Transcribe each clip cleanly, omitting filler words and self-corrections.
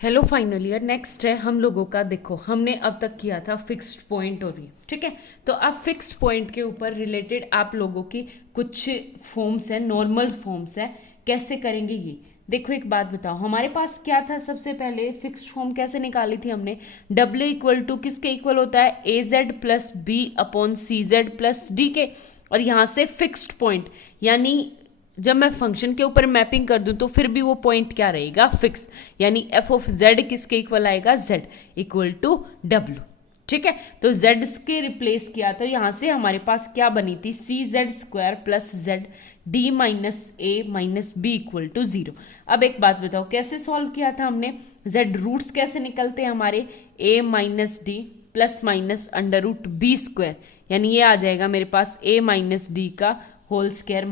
Hello final year next है हम लोगों का। देखो हमने अब तक किया था फिक्स्ड पॉइंट और ये ठीक है। तो अब फिक्स्ड पॉइंट के ऊपर रिलेटेड आप लोगों की कुछ फॉर्म्स है, नॉर्मल फॉर्म्स है, कैसे करेंगे ये। देखो एक बात बताओ, हमारे पास क्या था सबसे पहले, फिक्स्ड फॉर्म कैसे निकाली थी हमने। डब्ल्यू इक्वल टू किसके इक्वल होता है, ए जेड प्लस बी अपॉन सी जेड प्लस डी के। और यहाँ से फिक्स्ड पॉइंट यानी जब मैं फंक्शन के ऊपर मैपिंग कर दूं तो फिर भी वो पॉइंट क्या रहेगा, फिक्स। यानी एफ ऑफ जेड किसके इक्वल आएगा, जेड इक्वल टू डब्ल्यू। ठीक है, तो जेड के रिप्लेस किया तो यहां से हमारे पास क्या बनी थी, C Z square plus Z D minus A minus B equal to 0। अब एक बात बताओ कैसे सॉल्व किया था हमने, जेड रूट्स कैसे निकलते हैं हमारे, A minus D plus minus under root B square, यानी ये आ जाएगा मेरे पास ए माइनस डी का होल स्क्वायर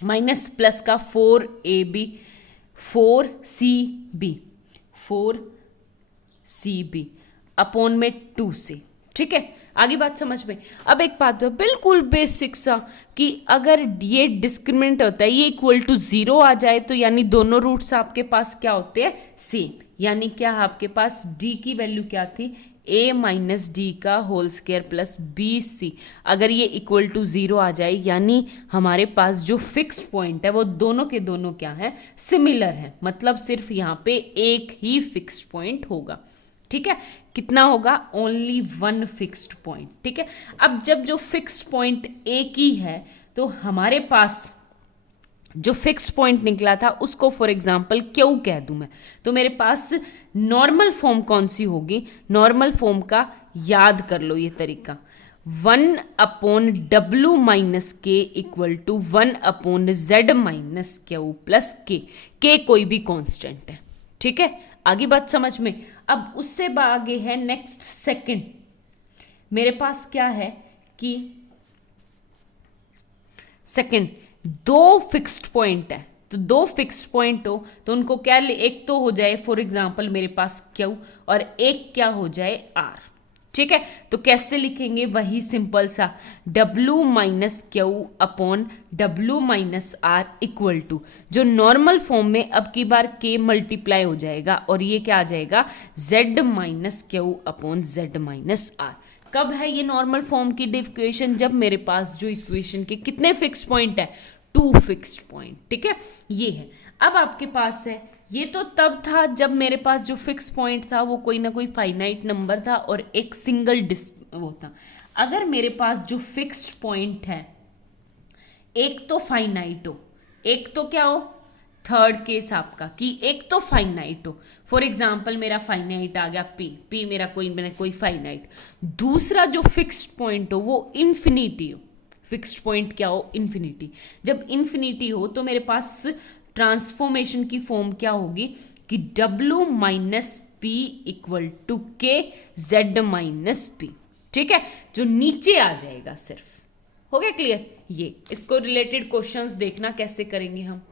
माइनस प्लस का 4ab 4cb अपॉन में 2c। ठीक है, आगे बात समझ में। अब एक बात है बिल्कुल बेसिक सा कि अगर ये डिस्क्रिमिनेंट होता है, ये इक्वल टू 0 आ जाए तो यानी दोनों रूट्स आपके पास क्या होते हैं, सेम। यानी क्या आपके पास d की वैल्यू क्या थी, a माइनस डी का whole square plus B C. अगर ये इक्वल टू 0 आ जाए यानी हमारे पास जो फिक्स्ड पॉइंट है वो दोनों के दोनों क्या है, सिमिलर है। मतलब सिर्फ यहाँ पे एक ही फिक्स्ड पॉइंट होगा। ठीक है, कितना होगा, ओनली वन फिक्स्ड पॉइंट। ठीक है, अब जब जो फिक्स्ड पॉइंट एक ही है तो हमारे पास जो फिक्स पॉइंट निकला था उसको फॉर एग्जाम्पल क्यू कह दूं मैं, तो मेरे पास नॉर्मल फॉर्म कौन सी होगी, नॉर्मल फॉर्म का याद कर लो ये तरीका, 1 upon W minus K equal to 1 upon Z minus Q plus K कोई भी कांस्टेंट है। ठीक है, आगे बात समझ में। अब उससे आगे है नेक्स्ट सेकंड, मेरे पास क्या है कि सेकंड दो फिक्स्ड पॉइंट है, तो दो फिक्स्ड पॉइंट हो तो उनको क्या, एक तो हो जाए फॉर एग्जांपल मेरे पास क्यू और एक क्या हो जाए आर। ठीक है, तो कैसे लिखेंगे, वही सिंपल सा W minus Q upon W minus R equal to, जो नॉर्मल फॉर्म में अब की बार K मल्टीप्लाई हो जाएगा और ये क्या आ जाएगा, Z minus Q upon Z minus R. कब है ये नॉर्मल फॉर्म की इक्वेशन, जब मेरे पास जो इक्वेशन के कितने फिक्स पॉइंट है, 2 फिक्स्ड पॉइंट। ठीक है, ये है। अब आपके पास है, ये तो तब था जब मेरे पास जो फिक्स पॉइंट था वो कोई ना कोई फाइनाइट नंबर था और एक सिंगल वो था। अगर मेरे पास जो फिक्स्ड पॉइंट है एक तो फाइनाइट हो, एक तो क्या हो, थर्ड केस आपका कि एक तो फाइनाइट हो, फॉर एग्जाम्पल मेरा फाइनाइट आ गया पी मेरा कोई फाइनाइट, दूसरा जो फिक्स्ड पॉइंट हो वो इन्फिनिटी हो। फिक्स्ड पॉइंट क्या हो, इन्फिनिटी। जब इन्फिनिटी हो तो मेरे पास ट्रांसफॉर्मेशन की फॉर्म क्या होगी कि W minus P equal to K Z minus P. ठीक है, जो नीचे आ जाएगा सिर्फ। हो गया क्लियर, ये इसको रिलेटेड क्वेश्चंस देखना कैसे करेंगे हम।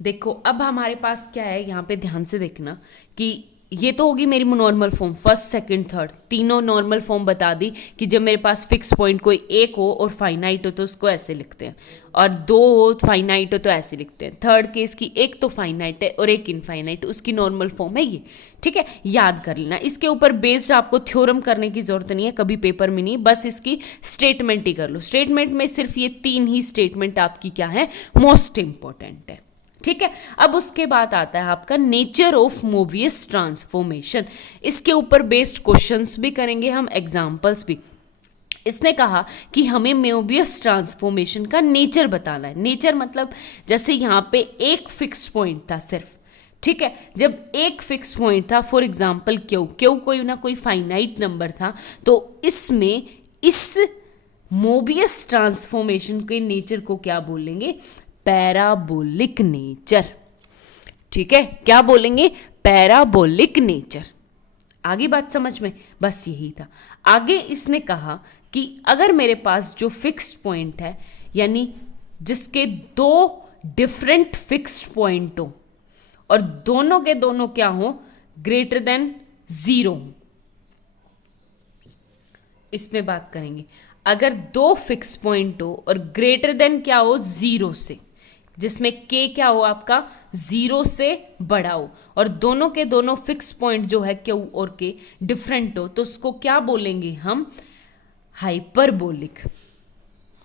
देखो अब हमारे पास क्या है, यहाँ पे ध्यान से देखना कि ये तो होगी मेरी normal form, first second third तीनों नॉर्मल फॉर्म बता दी कि जब मेरे पास फिक्स पॉइंट कोई एक हो और फाइनाइट हो तो उसको ऐसे लिखते हैं, और दो हो फाइनाइट हो तो ऐसे लिखते हैं। थर्ड केस की एक तो फाइनाइट है और एक इनफाइनाइट, उसकी नॉर्मल फॉर्म है ये। ठीक है, याद कर लेना। इसके ऊपर बेस्ड आपको थ्योरम करने की जरूरत नहीं है कभी पेपर में, नहीं, बस इसकी स्टेटमेंट ही कर लो। स्टेटमेंट में सिर्फ ये 3 ही स्टेटमेंट आपकी क्या है, मोस्ट इंपॉर्टेंट है। ठीक है, अब उसके बाद आता है आपका नेचर ऑफ मोबियस ट्रांसफॉर्मेशन। इसके ऊपर बेस्ड क्वेश्चंस भी करेंगे हम, एग्जांपल्स भी। इसने कहा कि हमें मोबियस ट्रांसफॉर्मेशन का नेचर बताना है। नेचर मतलब जैसे यहाँ पे एक फिक्स पॉइंट था सिर्फ। ठीक है, जब एक फिक्स पॉइंट था फॉर एग्जाम्पल क्यू कोई ना कोई फाइनाइट नंबर था, तो इसमें इस मोबियस ट्रांसफॉर्मेशन के नेचर को क्या बोलेंगे, पैराबोलिक नेचर। ठीक है, क्या बोलेंगे, पैराबोलिक नेचर। आगे बात समझ में, बस यही था। आगे इसने कहा कि अगर मेरे पास जो फिक्स्ड पॉइंट है यानी जिसके दो डिफरेंट फिक्स्ड पॉइंट हो और दोनों के दोनों क्या हो, ग्रेटर देन 0 हो, इसमें बात करेंगे। अगर दो फिक्स पॉइंट हो और ग्रेटर देन क्या हो, 0 से, जिसमें k क्या हो आपका 0 से बड़ा हो और दोनों के दोनों फिक्स पॉइंट जो है q और k डिफरेंट हो, तो उसको क्या बोलेंगे हम? हाइपरबोलिक।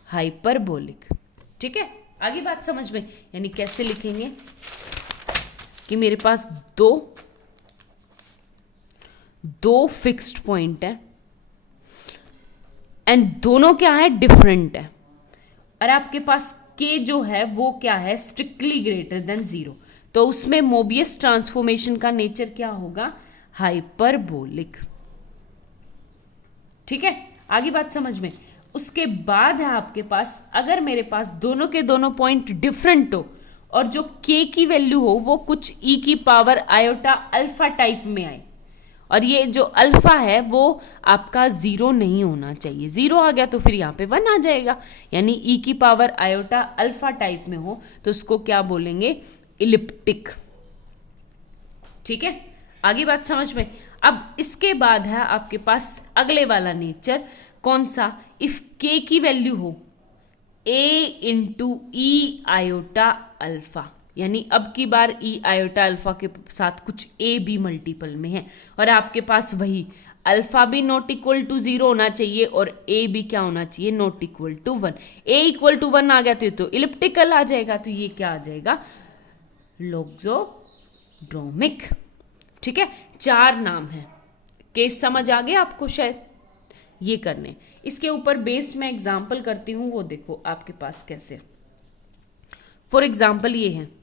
हाइपरबोलिक। ठीक है, आगे बात समझ में, यानी कैसे लिखेंगे कि मेरे पास दो फिक्स्ड पॉइंट है एंड दोनों क्या है? डिफरेंट है, और आपके पास k जो है वो क्या है? स्ट्रिक्टली ग्रेटर देन 0, तो उसमें मोबियस ट्रांसफॉर्मेशन का नेचर क्या होगा? हाइपरबोलिक। ठीक है, आगे बात समझ में। उसके बाद है आपके पास, अगर मेरे पास दोनों के दोनों पॉइंट डिफरेंट हो और जो k की वैल्यू हो वो कुछ e की पावर आयोटा अल्फा टाइप में आए, और ये जो अल्फा है वो आपका 0 नहीं होना चाहिए। 0 आ गया तो फिर यहाँ पे 1 आ जाएगा, यानी e की पावर आयोटा अल्फा टाइप में हो तो उसको क्या बोलेंगे? इलिप्टिक। ठीक है, आगे बात समझ में। अब इसके बाद है आपके पास अगले वाला नेचर, कौन सा? इफ k की वैल्यू हो a into E iota alpha, यानी अब की बार ई आयोटा अल्फा के साथ कुछ ए भी मल्टीपल में है, और आपके पास वही अल्फा भी नॉट इक्वल टू 0 होना चाहिए और ए भी क्या होना चाहिए? Not equal to 1। A equal to 1 आ गया तो इलिप्टिकल आ जाएगा, तो ये क्या आ जाएगा? लोक्सोड्रोमिक। ठीक है, 4 नाम है। केस समझ आ गया आपको? शायद ये करने, इसके ऊपर बेस्ड मैं एग्जाम्पल करती हूँ, वो देखो आपके पास कैसे। फॉर एग्जाम्पल ये है,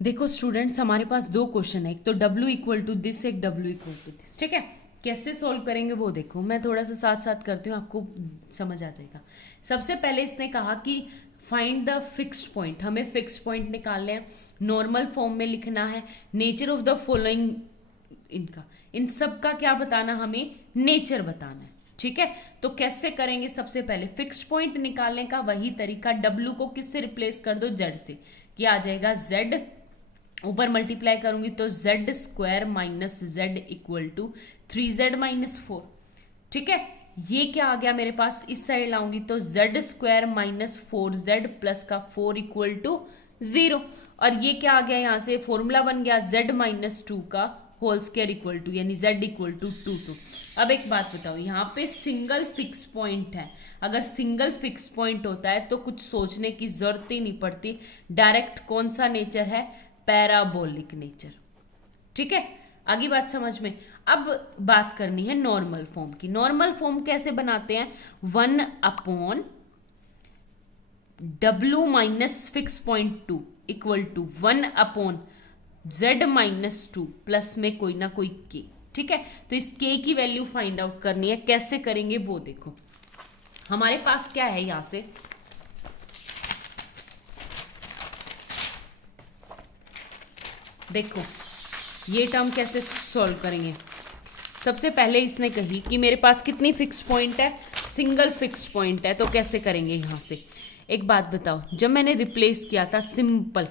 देखो स्टूडेंट्स, हमारे पास 2 क्वेश्चन है, एक तो W इक्वल टू दिस, एक W इक्वल टू दिस। ठीक है, कैसे सॉल्व करेंगे वो देखो, मैं थोड़ा सा साथ साथ करती हूँ, आपको समझ आ जाएगा। सबसे पहले इसने कहा कि फाइंड द फिक्स्ड पॉइंट, हमें फिक्स्ड पॉइंट निकालने हैं, नॉर्मल फॉर्म में लिखना है, नेचर ऑफ द फॉलोइंग, इनका इन सब का क्या बताना? हमें नेचर बताना है। ठीक है, तो कैसे करेंगे? सबसे पहले फिक्स्ड पॉइंट निकालने का वही तरीका, W को किससे रिप्लेस कर दो? Z से। क्या आ जाएगा? Z, ऊपर मल्टीप्लाई करूंगी तो Z square minus Z equal to 3Z minus 4। ठीक है, ये क्या आ गया मेरे पास? इस साइड लाऊंगी तो Z square minus 4Z plus का 4 इक्वल टू 0, और ये क्या आ गया? यहाँ से फॉर्मूला बन गया Z माइनस 2 का होल स्क्वायर इक्वल टू, यानी Z इक्वल टू 2। अब एक बात बताओ, यहाँ पे सिंगल फिक्स पॉइंट है, अगर सिंगल फिक्स पॉइंट होता है तो कुछ सोचने की जरूरत ही नहीं पड़ती, डायरेक्ट कौन सा नेचर है? Parabolic nature. ठीक है, आगे बात समझ में। अब बात करनी है नॉर्मल फॉर्म की। नॉर्मल फॉर्म कैसे बनाते हैं? 1 upon W minus fix point 2 equal to 1 upon Z minus 2 plus में कोई ना कोई k। ठीक है, तो इस k की वैल्यू फाइंड आउट करनी है, कैसे करेंगे वो देखो। हमारे पास क्या है? यहां से देखो ये टर्म कैसे सॉल्व करेंगे। सबसे पहले इसने कही कि मेरे पास कितनी फिक्स पॉइंट है? सिंगल फिक्स पॉइंट है, तो कैसे करेंगे? यहां से एक बात बताओ, जब मैंने रिप्लेस किया था simple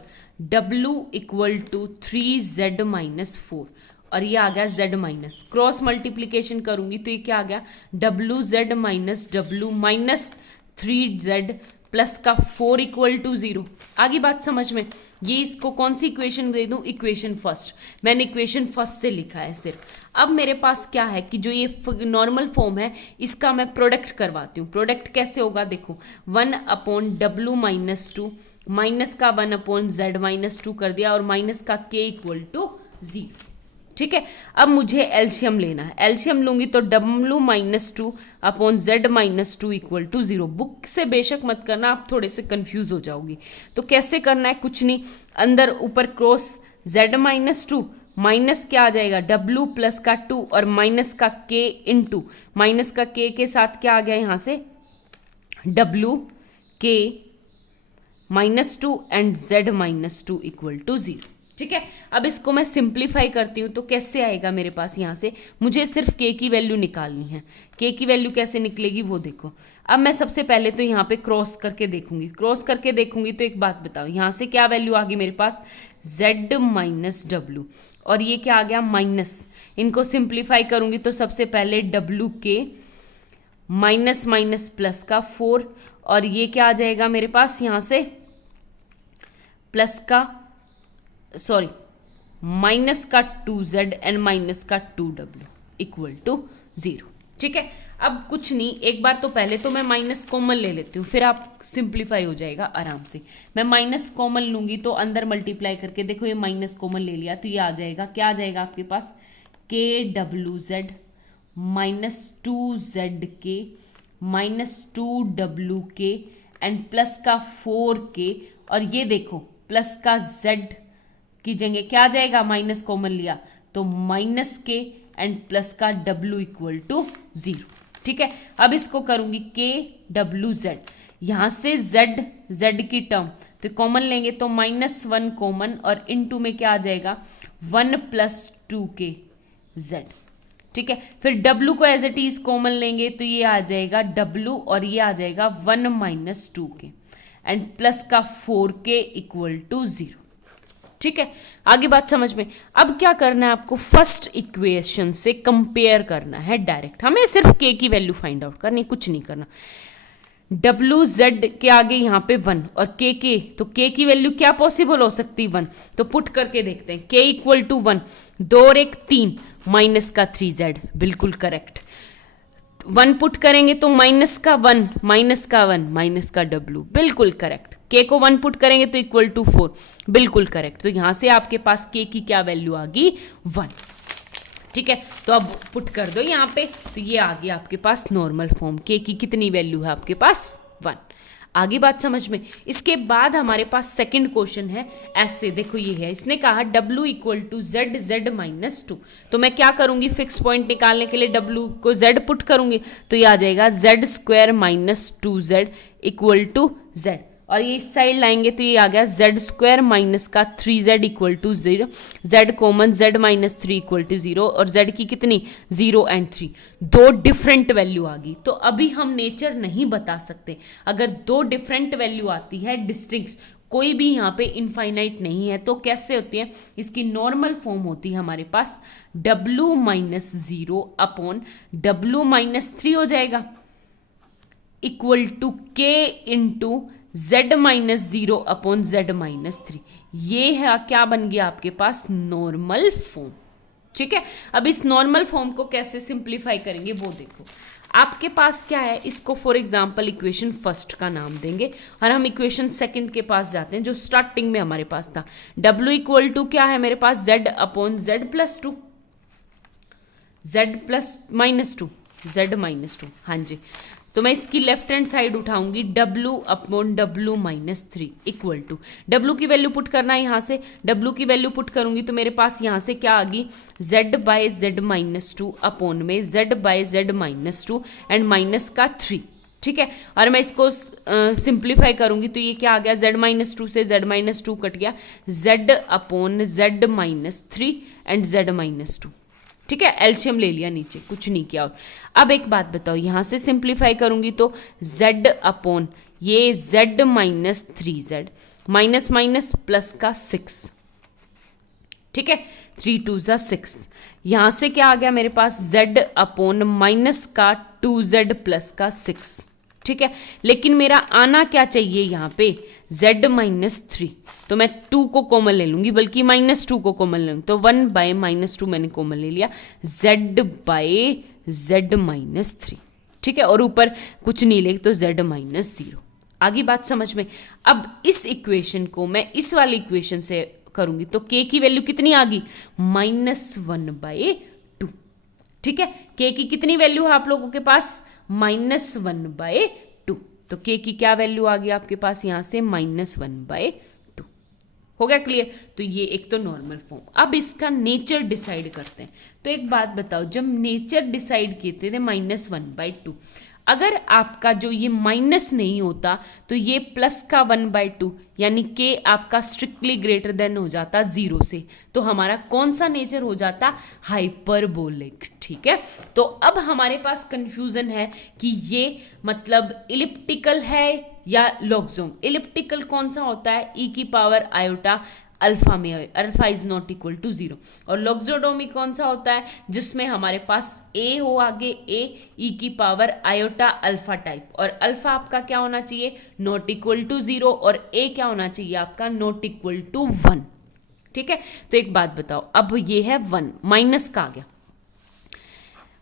W equal to 3Z minus 4 और ये आ गया Z माइनस, क्रॉस मल्टीप्लीकेशन करूंगी तो ये क्या आ गया? WZ minus W minus 3Z plus का 4 इक्वल टू 0। आगे बात समझ में। ये इसको कौन सी इक्वेशन दे दूं? Equation first. मैंने इक्वेशन फर्स्ट से लिखा है सिर्फ। अब मेरे पास क्या है कि जो ये नॉर्मल फॉर्म है इसका मैं प्रोडक्ट करवाती हूँ। प्रोडक्ट कैसे होगा? देखो 1 अपॉन W माइनस 2 माइनस का 1 अपॉन Z माइनस 2 कर दिया और माइनस का K इक्वल टू 0। ठीक है, अब मुझे एलसीएम लेना है। एलसीएम लूंगी तो W minus 2 upon Z minus 2 equal to 0। Book से बेशक मत करना, आप थोड़े से कंफ्यूज हो जाओगी। तो कैसे करना है? कुछ नहीं, अंदर ऊपर क्रॉस Z माइनस 2 माइनस क्या आ जाएगा? W प्लस का 2 और माइनस का K इंटू माइनस का K के साथ क्या आ गया यहाँ से? W K minus 2 and Z minus 2 equal to 0। ठीक है, अब इसको मैं सिंप्लीफाई करती हूँ तो कैसे आएगा मेरे पास? यहाँ से मुझे सिर्फ k की वैल्यू निकालनी है। k की वैल्यू कैसे निकलेगी वो देखो। अब मैं सबसे पहले तो यहाँ पे क्रॉस करके देखूंगी। क्रॉस करके देखूंगी तो एक बात बताओ, यहाँ से क्या वैल्यू आ गई मेरे पास? z माइनस डब्ल्यू, और ये क्या आ गया? माइनस। इनको सिंप्लीफाई करूंगी तो सबसे पहले w के माइनस माइनस प्लस का 4 और ये क्या आ जाएगा मेरे पास यहाँ से प्लस का सॉरी माइनस का 2z एंड माइनस का 2w इक्वल टू 0। ठीक है, अब कुछ नहीं, एक बार तो पहले तो मैं माइनस कॉमन ले लेती हूँ, फिर आप सिंप्लीफाई हो जाएगा आराम से। मैं माइनस कॉमन लूंगी तो अंदर मल्टीप्लाई करके देखो, ये माइनस कॉमन ले लिया तो ये आ जाएगा, क्या आ जाएगा आपके पास KWZ minus 2ZK minus 2WK and plus का 4K, और ये देखो प्लस का Z की जगह क्या आ जाएगा, माइनस कॉमन लिया तो माइनस K एंड प्लस का W इक्वल टू 0। ठीक है, अब इसको करूंगी KWZ, यहां से Z की टर्म तो कॉमन लेंगे तो -1 कॉमन और इनटू में क्या आ जाएगा 1 + 2KZ। ठीक है, फिर W को एज इट इज कॉमन लेंगे तो ये आ जाएगा W और ये आ जाएगा 1 - 2K एंड प्लस का 4K इक्वल टू 0। ठीक है, आगे बात समझ में। अब क्या करना है आपको, फर्स्ट इक्वेशन से कंपेयर करना है डायरेक्ट, हमें सिर्फ K की वैल्यू फाइंड आउट करनी, कुछ नहीं करना। WZ के आगे यहाँ पे 1 और K तो K की वैल्यू क्या पॉसिबल हो सकती 1, तो पुट करके देखते हैं। K इक्वल टू 1, 2 और 1 3 माइनस का 3Z, बिल्कुल करेक्ट। 1 पुट करेंगे तो माइनस का 1 माइनस का 1 माइनस का W, बिल्कुल करेक्ट। K को 1 पुट करेंगे तो इक्वल टू 4, बिल्कुल करेक्ट। तो यहां से आपके पास K की क्या वैल्यू आ गई 1। ठीक है, तो अब पुट कर दो यहाँ पे, तो ये आ गया आपके पास नॉर्मल फॉर्म। K की कितनी वैल्यू है आपके पास 1। आगे बात समझ में। इसके बाद हमारे पास सेकंड क्वेश्चन है, ऐसे देखो ये है, इसने कहा W equal to Z minus 2, तो मैं क्या करूंगी, फिक्स पॉइंट निकालने के लिए W को Z पुट करूंगी तो ये आ जाएगा Z² minus 2Z equal to Z, और ये इस साइड लाएंगे तो ये आ गया Z² माइनस का 3Z equal to 0, Z common Z minus 3 equal to 0, और Z की कितनी 0 एंड 3, दो डिफरेंट वैल्यू आ गई। तो अभी हम नेचर नहीं बता सकते, अगर दो डिफरेंट वैल्यू आती है डिस्टिंक्ट, कोई भी यहाँ पे इनफाइनाइट नहीं है, तो कैसे होती है, इसकी नॉर्मल फॉर्म होती है हमारे पास W minus 0 upon W minus 3 हो जाएगा equal to K into Z minus 0 upon Z minus 3। ये है क्या बन गया आपके पास नॉर्मल फॉर्म। ठीक है, अब इस नॉर्मल फॉर्म को कैसे सिंप्लीफाई करेंगे वो देखो। आपके पास क्या है, इसको फॉर एग्जांपल इक्वेशन फर्स्ट का नाम देंगे और हम इक्वेशन सेकंड के पास जाते हैं जो स्टार्टिंग में हमारे पास था। W इक्वल टू क्या है मेरे पास Z upon Z plus 2, Z plus minus 2, Z minus 2। हाँ जी, तो मैं इसकी लेफ्ट हैंड साइड उठाऊंगी W upon W minus 3 equal to W की वैल्यू पुट करना है, यहाँ से W की वैल्यू पुट करूंगी तो मेरे पास यहाँ से क्या आ गई Z by Z minus 2 upon में Z by Z minus 2 and minus का 3। ठीक है, और मैं इसको सिंप्लीफाई करूंगी तो ये क्या आ गया Z माइनस 2 से Z माइनस 2 कट गया, Z upon Z minus 3 and Z minus 2। ठीक है, एलसीएम ले लिया नीचे, कुछ नहीं किया। और अब एक बात बताओ, यहां से सिंप्लीफाई करूंगी तो Z अपॉन ये Z minus 3Z minus minus plus का 6। ठीक है, 3 2 ज़ा 6, यहां से क्या आ गया मेरे पास Z अपॉन माइनस का 2Z प्लस का 6। ठीक है, लेकिन मेरा आना क्या चाहिए यहाँ पे Z माइनस 3, तो मैं 2 को कॉमन ले लूंगी, बल्कि माइनस 2 को कॉमन ले लूंगी, तो 1 बाय माइनस 2 मैंने कॉमन ले लिया, Z बाय Z माइनस 3। ठीक है, और ऊपर कुछ नहीं ले तो Z माइनस 0। आगे बात समझ में। अब इस इक्वेशन को मैं इस वाली इक्वेशन से करूंगी तो K की वैल्यू कितनी आ गई -1 बाय 2। ठीक है, K की कितनी वैल्यू है आप लोगों के पास -1 बाय 2, तो K की क्या वैल्यू आ गई आपके पास यहाँ से -1 बाय 2। हो गया क्लियर। तो ये एक तो नॉर्मल फॉर्म। अब इसका नेचर डिसाइड करते हैं। तो एक बात बताओ, जब नेचर डिसाइड किए थे -1 बाय 2, अगर आपका जो ये माइनस नहीं होता तो ये प्लस का 1 बाय 2 यानी कि आपका स्ट्रिक्टली ग्रेटर देन हो जाता 0 से, तो हमारा कौन सा नेचर हो जाता हाइपरबोलिक। ठीक है, तो अब हमारे पास कंफ्यूजन है कि ये मतलब इलिप्टिकल है या लॉगरिथम। इलिप्टिकल कौन सा होता है e की पावर आयोटा अल्फा में, alpha is not equal to 0। और लॉक्सोडोमी कौन सा होता है, जिसमें हमारे पास ए हो आगे, ए ई की पावर आयोटा अल्फा टाइप, और अल्फा आपका क्या होना चाहिए, नॉट इक्वल टू 0, और ए क्या होना चाहिए आपका, नॉट इक्वल टू 1। ठीक है, तो एक बात बताओ, अब ये है 1, माइनस का आ गया,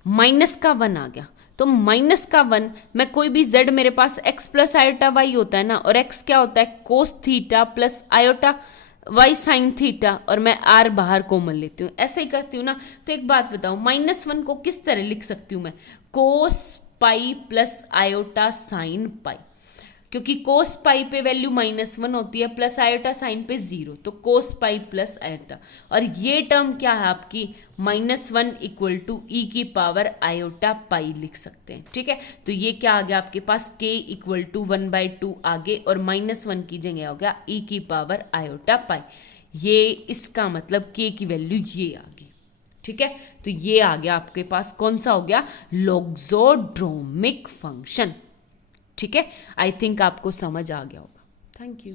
माइनस का 1 आ गया, तो माइनस का 1, मैं कोई भी z मेरे पास x प्लस आयोटा वाई होता है ना, और x क्या होता है, cos theta plus iota y sine theta, और मैं r बाहर कॉमन लेती हूँ, ऐसे ही करती हूँ ना। तो एक बात बताओ, -1 को किस तरह लिख सकती हूँ मैं, cos pi plus iota sine pi, क्योंकि कोस पाई पे वैल्यू -1 होती है, प्लस आयोटा साइन पे 0, तो कोस पाई प्लस आयोटा, और ये टर्म क्या है आपकी, -1 इक्वल टू ई की पावर आयोटा पाई लिख सकते हैं। ठीक है, तो ये क्या आ गया आपके पास, k इक्वल टू 1/2 आगे, और -1 की जगह हो गया ई की पावर आयोटा पाई, ये इसका मतलब k की वैल्यू ये आ गई। ठीक है, तो ये आ गया आपके पास, कौन सा हो गया, लॉक्सोड्रोमिक फंक्शन। ठीक है, आई थिंक आपको समझ आ गया होगा। Thank you.